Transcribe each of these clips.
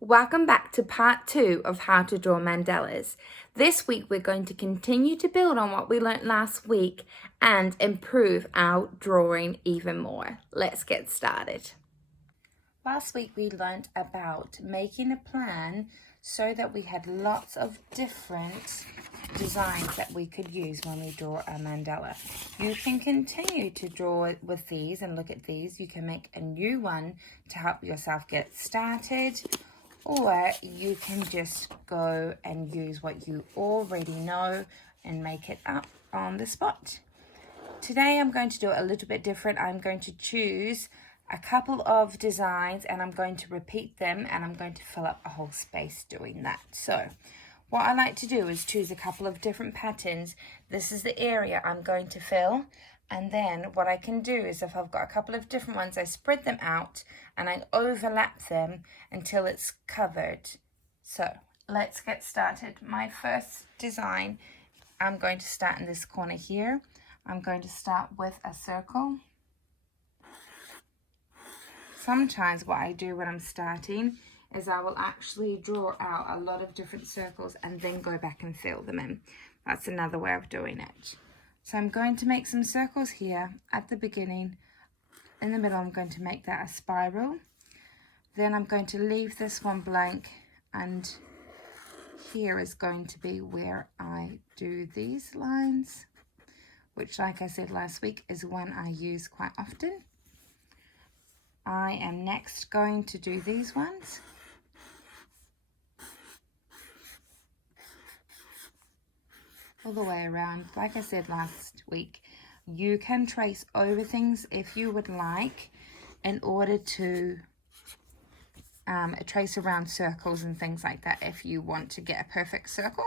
Welcome back to part 2 of how to draw mandalas. This week we're going to continue to build on what we learned last week and improve our drawing even more. Let's get started. Last week we learned about making a plan so that we had lots of different designs that we could use when we draw a mandala. You can continue to draw with these and look at these. You can make a new one to help yourself get started, or you can just go and use what you already know and make it up on the spot. Today I'm going to do it a little bit different. I'm going to choose a couple of designs and I'm going to repeat them, and I'm going to fill up a whole space doing that. So what I like to do is choose a couple of different patterns. This is the area I'm going to fill, and then what I can do is, if I've got a couple of different ones, I spread them out and I overlap them until it's covered. So let's get started. My first design, I'm going to start in this corner here. I'm going to start with a circle. Sometimes what I do when I'm starting is I will actually draw out a lot of different circles and then go back and fill them in. That's another way of doing it. So I'm going to make some circles here at the beginning. In the middle, I'm going to make that a spiral. Then I'm going to leave this one blank, and here is going to be where I do these lines, which, like I said last week, is one I use quite often. I am next going to do these ones. All the way around. Like I said last week, you can trace over things if you would like, in order to trace around circles and things like that if you want to get a perfect circle.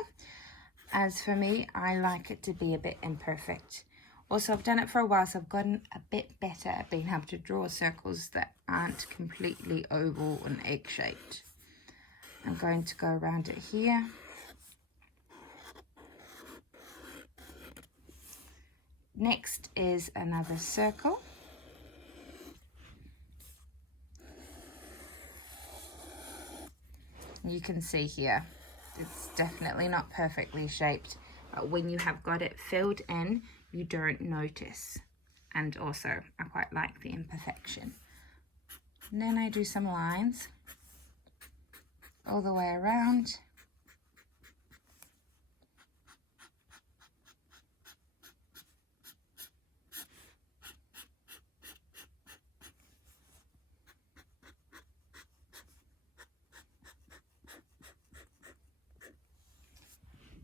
As for me, I like it to be a bit imperfect. Also, I've done it for a while, so I've gotten a bit better at being able to draw circles that aren't completely oval and egg-shaped. I'm going to go around it here. Next is another circle. You can see here, it's definitely not perfectly shaped, but when you have got it filled in, you don't notice. And also, I quite like the imperfection. And then I do some lines all the way around.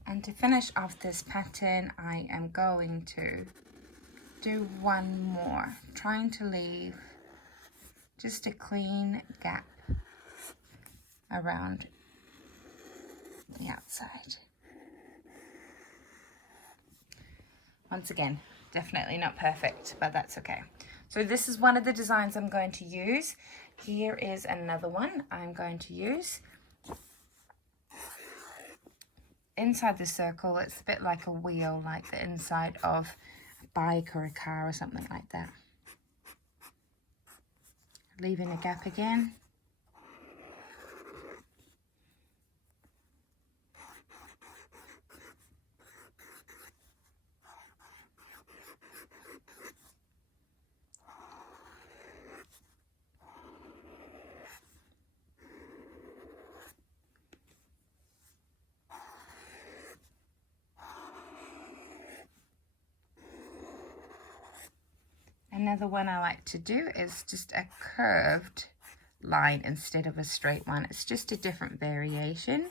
And to finish off this pattern, I am going to do one more, trying to leave just a clean gap around the outside. Once again, definitely not perfect, but that's okay. So this is one of the designs I'm going to use. Here is another one I'm going to use. Inside the circle, it's a bit like a wheel, like the inside of a bike or a car or something like that. Leaving a gap again. Another one I like to do is just a curved line instead of a straight one. It's just a different variation.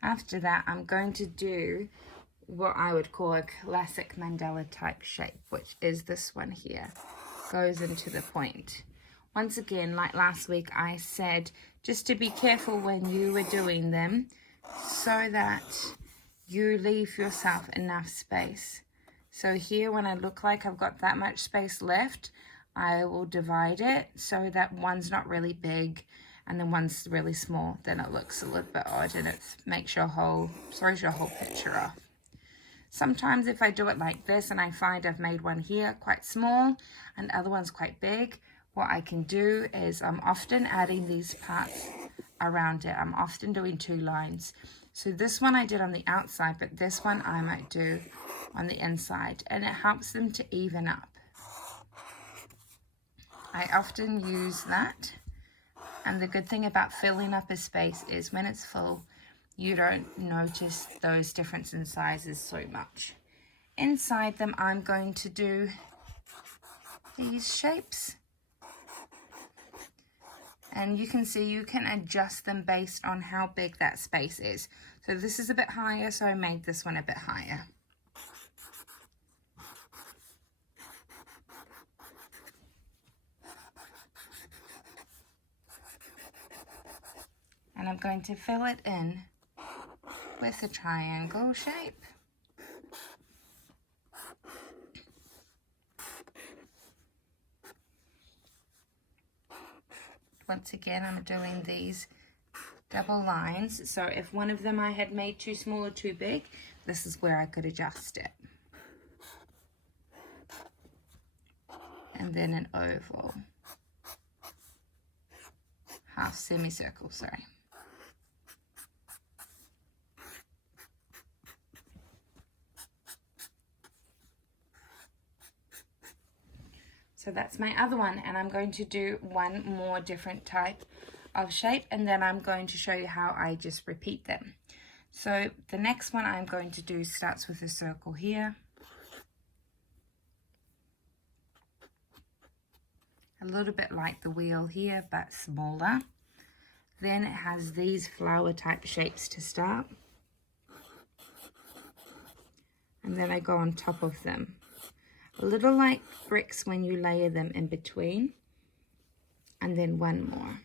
After that, I'm going to do what I would call a classic mandala type shape, which is this one here. Goes into the point. Once again, like last week, I said just to be careful when you were doing them so that you leave yourself enough space. So here, when I look like I've got that much space left, I will divide it so that one's not really big and then one's really small, then it looks a little bit odd and it makes your whole, throws your whole picture off. Sometimes if I do it like this and I find I've made one here quite small and other one's quite big, what I can do is I'm often adding these parts around it. I'm often doing 2 lines. So this one I did on the outside, but this one I might do on the inside, and it helps them to even up. I often use that, and the good thing about filling up a space is when it's full, you don't notice those differences in sizes so much. Inside them, I'm going to do these shapes. And you can see you can adjust them based on how big that space is. So this is a bit higher, so I made this one a bit higher. And I'm going to fill it in with a triangle shape. Once again, I'm doing these double lines. So if one of them I had made too small or too big, this is where I could adjust it. And then an oval. Half semicircle, sorry. So that's my other one, and I'm going to do one more different type of shape, and then I'm going to show you how I just repeat them. So the next one I'm going to do starts with a circle here. A little bit like the wheel here, but smaller. Then it has these flower type shapes to start. And then I go on top of them. A little like bricks when you layer them in between. And then one more.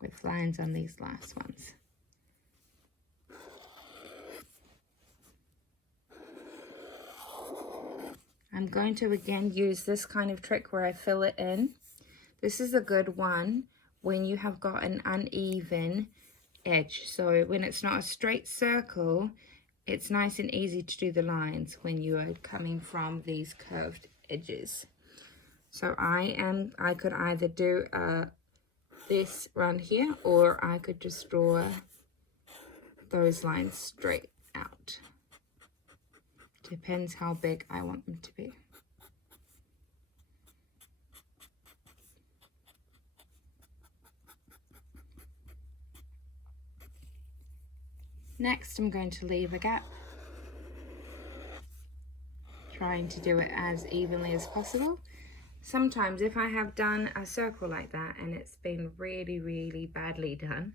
With lines on these last ones. I'm going to again use this kind of trick where I fill it in. This is a good one when you have got an uneven edge. So when it's not a straight circle, it's nice and easy to do the lines when you are coming from these curved edges. So I could either do this around here, or I could just draw those lines straight out. Depends how big I want them to be. Next, I'm going to leave a gap, trying to do it as evenly as possible. Sometimes if I have done a circle like that and it's been really, really badly done,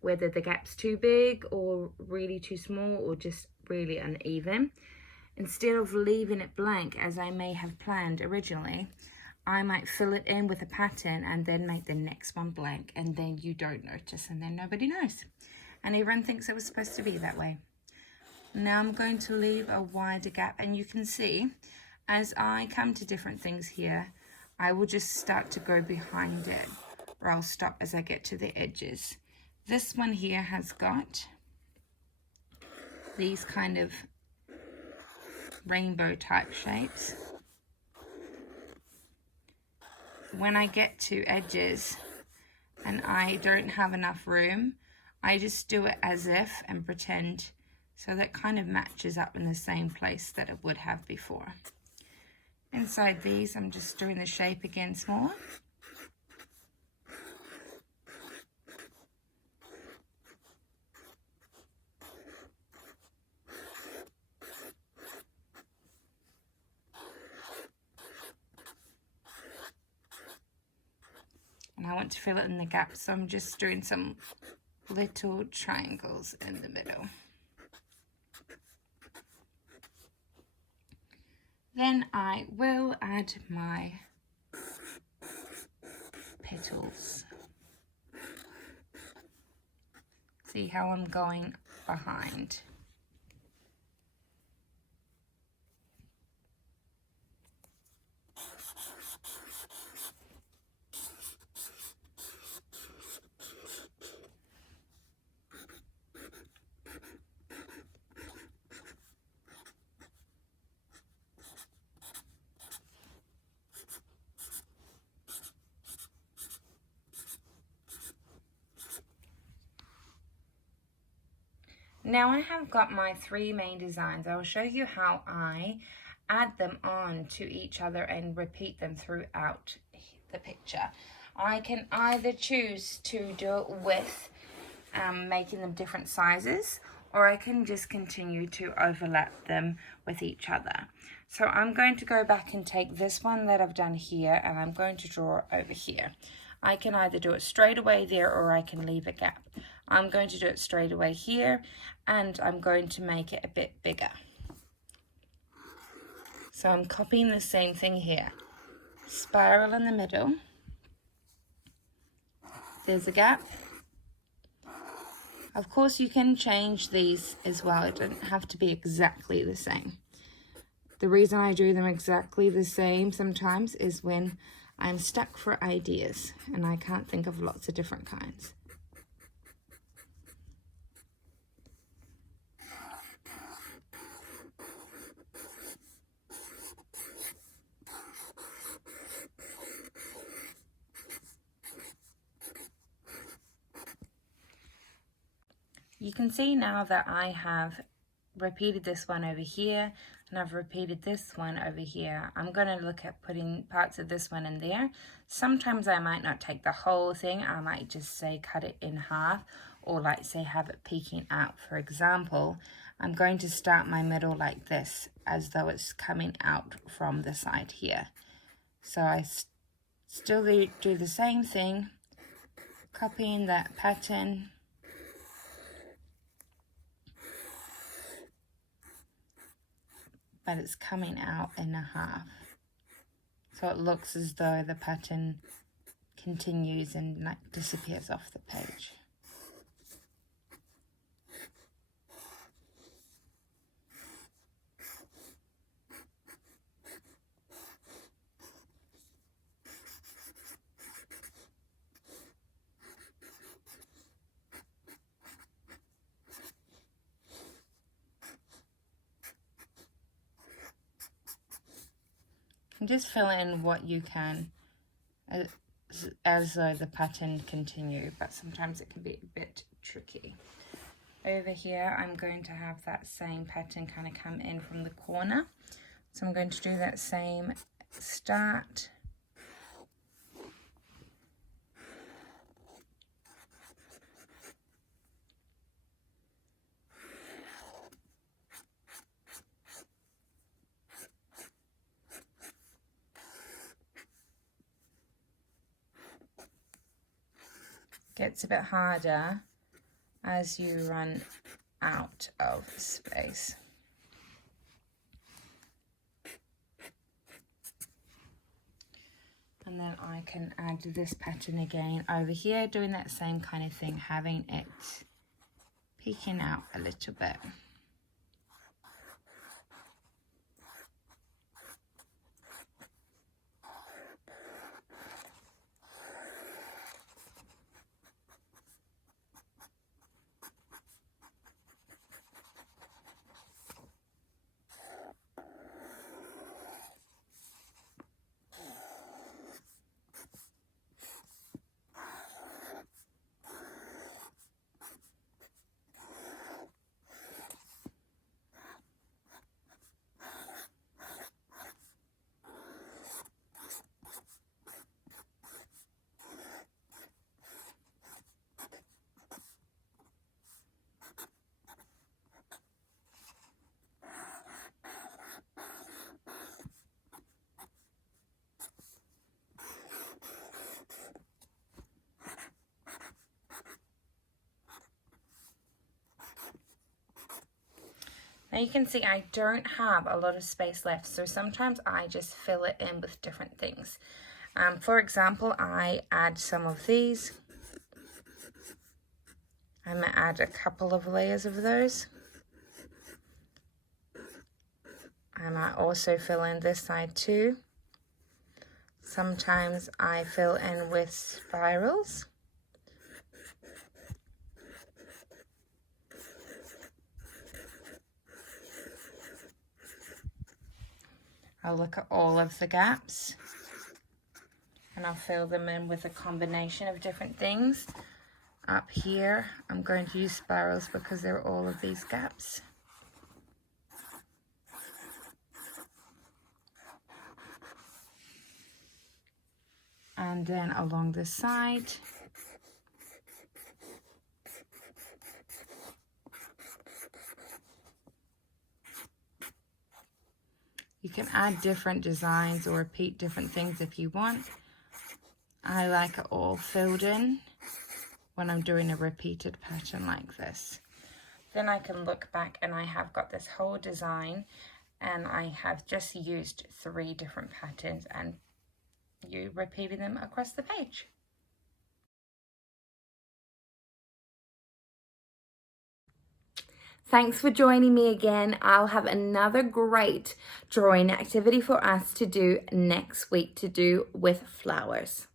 whether the gap's too big or really too small or just really uneven, instead of leaving it blank as I may have planned originally, I might fill it in with a pattern and then make the next one blank, and then you don't notice and then nobody knows. And everyone thinks it was supposed to be that way. Now I'm going to leave a wider gap, and you can see as I come to different things here, I will just start to go behind it, or I'll stop as I get to the edges. This one here has got these kind of rainbow type shapes. When I get to edges and I don't have enough room, I just do it as if and pretend, so that kind of matches up in the same place that it would have before. Inside these, I'm just doing the shape again smaller. And I want to fill it in the gap, so I'm just doing some little triangles in the middle. Then I will add my petals. See how I'm going behind. Now I have got my 3 main designs. I will show you how I add them on to each other and repeat them throughout the picture. I can either choose to do it with making them different sizes, or I can just continue to overlap them with each other. So I'm going to go back and take this one that I've done here, and I'm going to draw it over here. I can either do it straight away there, or I can leave a gap. I'm going to do it straight away here, and I'm going to make it a bit bigger. So I'm copying the same thing here. Spiral in the middle. There's a gap. Of course, you can change these as well. It doesn't have to be exactly the same. The reason I do them exactly the same sometimes is when I'm stuck for ideas and I can't think of lots of different kinds. You can see now that I have repeated this one over here and I've repeated this one over here. I'm going to look at putting parts of this one in there. Sometimes I might not take the whole thing. I might just say cut it in half, or like say have it peeking out. For example, I'm going to start my middle like this, as though it's coming out from the side here. So I still do the same thing, copying that pattern. But it's coming out in a half. So it looks as though the pattern continues and like disappears off the page. And just fill in what you can as though the pattern continue, but sometimes it can be a bit tricky. Over here, I'm going to have that same pattern kind of come in from the corner. So I'm going to do that same start. Gets a bit harder as you run out of space. And then I can add this pattern again over here, doing that same kind of thing, having it peeking out a little bit. Now you can see I don't have a lot of space left, so sometimes I just fill it in with different things. For example, I add some of these. I'm going to add a couple of layers of those. I might also fill in this side too. Sometimes I fill in with spirals. I'll look at all of the gaps and I'll fill them in with a combination of different things. Up here, I'm going to use spirals because there are all of these gaps. And then along the side. You can add different designs or repeat different things if you want. I like it all filled in when I'm doing a repeated pattern like this. Then I can look back and I have got this whole design and I have just used 3 different patterns and you repeating them across the page. Thanks for joining me again. I'll have another great drawing activity for us to do next week to do with flowers.